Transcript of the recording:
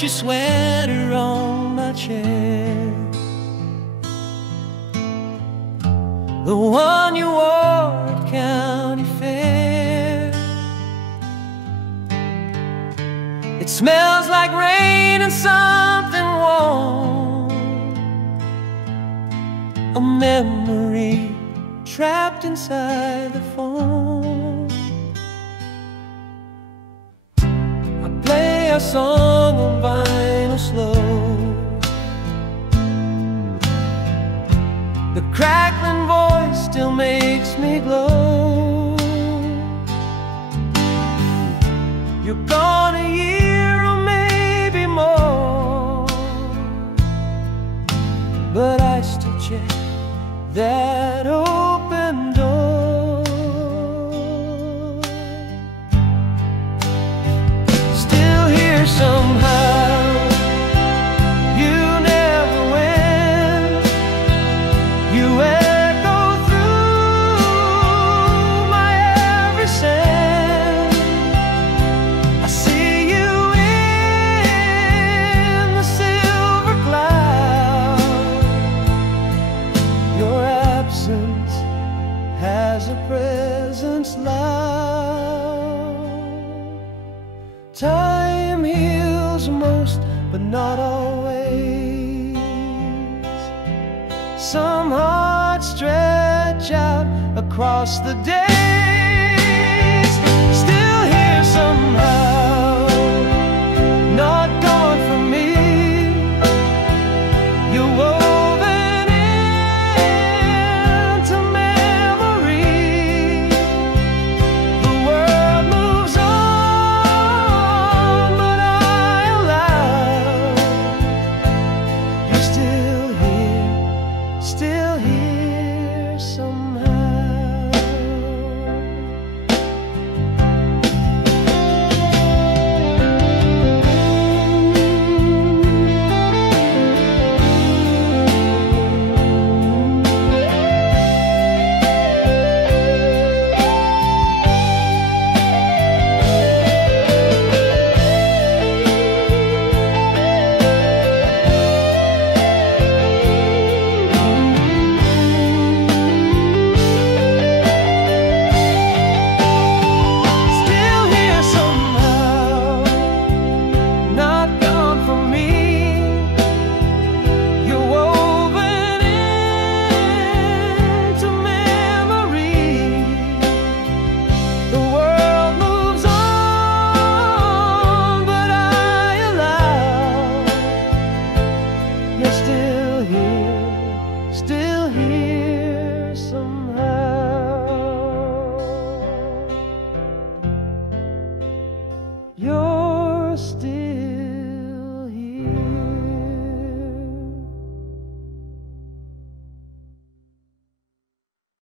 left your sweater on my chair, the one you wore at county fair. It smells like rain and something warm, a memory trapped inside the foam. I play a song on vinyl slow, the crackling voice still makes me glow. You're gone a year or maybe more, but I still check that open door. Still here somehow, you never went. You echo through my every sense. I see you in the silver cloud. Your absence has a presence loud. Time heals most, but not always. Some hearts stretch out across the day.